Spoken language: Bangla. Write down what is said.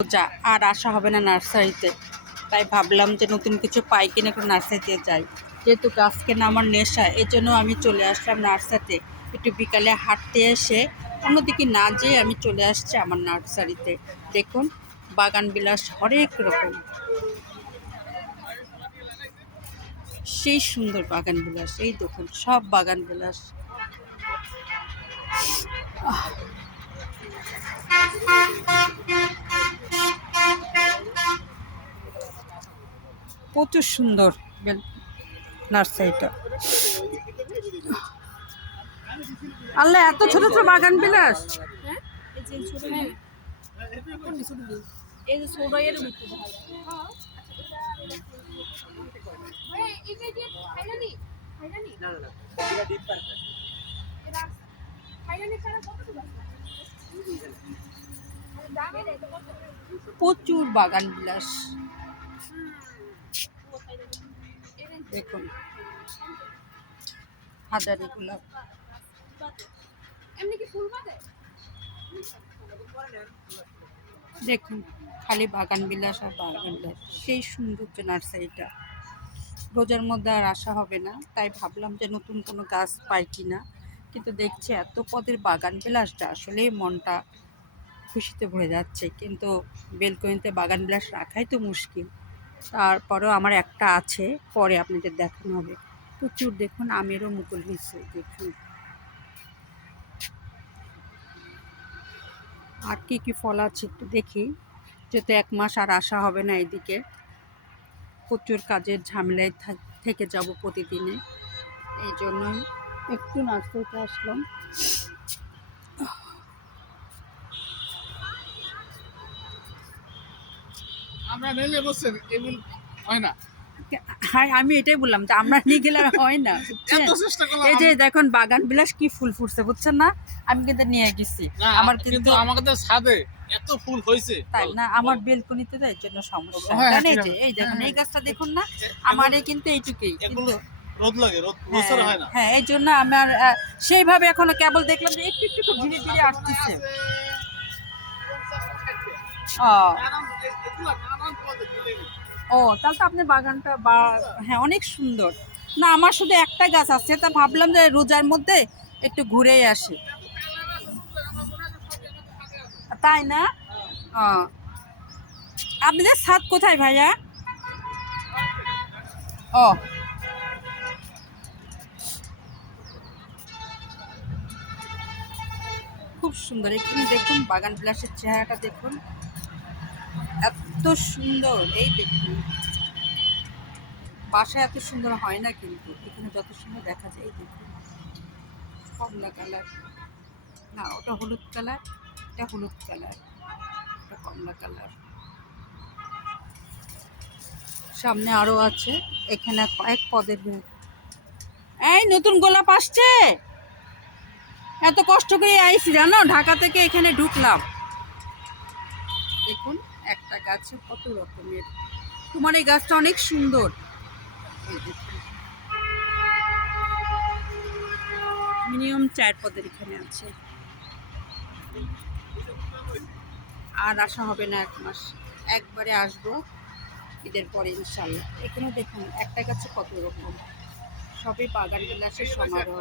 যা আর আসা হবে না নার্সারিতে, তাই ভাবলাম যে নতুন কিছু পাই কিনা একটু নার্সারিতে যাই। যেহেতু গাছ কেনা আমার নেশা, এই জন্য আমি চলে আসলাম নার্সারিতে। একটু বিকালে হাঁটতে এসে অন্যদিকে না যেয়ে আমি চলে আসছি আমার নার্সারিতে। দেখুন বাগান বিলাস হরেক রকম, সেই সুন্দর বাগান বিলাস। এই দেখুন সব বাগান বিলাস। প্রচুর সুন্দর নার্সারিটা। আল্লাহ এত ছোট ছোট বাগান বিলাস। প্রচুর বাগান বিলাস দেখুন, হাজারি গোলাপ। দেখুন খালি বাগান বিলাস আর বাগান বিলাস, সেই সৌন্দর্য নার্সারিটা। রোজার মধ্যে আর আসা হবে না, তাই ভাবলাম যে নতুন কোনো গাছ পাই কিনা। কিন্তু দেখছি এত পদের বাগান বিলাসটা, আসলেই মনটা খুশিতে ভরে যাচ্ছে। কিন্তু বেলকনিতে বাগান বিলাস রাখাই তো মুশকিল। তারপরেও আমার একটা আছে, পরে আপনাদের দেখানো হবে। প্রচুর দেখুন আমেরও মুকুল হয়েছে। দেখুন আর কি কি ফল আছে একটু দেখি। যেহেতু 1 মাস আর আসা হবে না এদিকে, প্রচুর কাজের ঝামেলায় থেকে যাব প্রতিদিনে, এই জন্য একটু নার্সারিতে আসলাম। আমরা নিলে বসছেন এমন হয় না। হ্যাঁ আমি এটাই বললাম যে আমরা নিয়ে গেলে আর হয় না, বুঝছেন? এই যে দেখুন বাগান বিলাস কি ফুল ফুটছে, বুঝছেন না? আমি কিন্তু নিয়ে গেছি। আমার কিন্তু আমাদের ছাদে এত ফুল হয়েছে, তাই না, আমার বেলকনিতে তো এর জন্য সমস্যা। হ্যাঁ, জানেন এই যে এই দেখুন এই গাছটা দেখুন না, আমারই কিন্তু এইটুকুই কিন্তু। রোদ লাগে, রোদ বছরে হয় না। হ্যাঁ এই জন্য আমার সেইভাবে এখনো কেবল দেখলাম যে একটু একটু ধীরে ধীরে আসতেছে। ও তাহলে তো আপনার বাগানটা হ্যাঁ অনেক সুন্দর। না আমার শুধু একটা গাছ আছে, তা ভাবলাম যে রোজার মধ্যে একটু ঘুরেই আসি, তাই না? আপনাদের ছাদ কোথায় ভাইয়া? ও খুব সুন্দর। এখানে দেখুন বাগান বিলাসের চেহারাটা দেখুন, এত সুন্দর। এই দেখুন বাসায় এত সুন্দর হয় না, কিন্তু এখানে যত সুন্দর দেখা যায়। এই দেখুন কমলা কালার, না ওটা হলুদ কালার, এটা হলুদ কালার, এটা কমলা কালার। সামনে আরো আছে, এখানে কয়েক পদের। এই নতুন গোলাপ আসছে, এত কষ্ট করে আইছি জানো, ঢাকা থেকে এখানে ঢুকলাম। দেখুন একটা গাছে কত রকমের। তোমার এই গাছটা অনেক সুন্দর। এই দেখুন মিনিমাম 4 পদের এখানে আছে। আর আসা হবে না 1 মাস, একবারে আসবো ঈদের পরে ইনশাল্লাহ। এখানে দেখুন একটা গাছে কত রকম, সবই বাগান বিলাসের সমারোহ।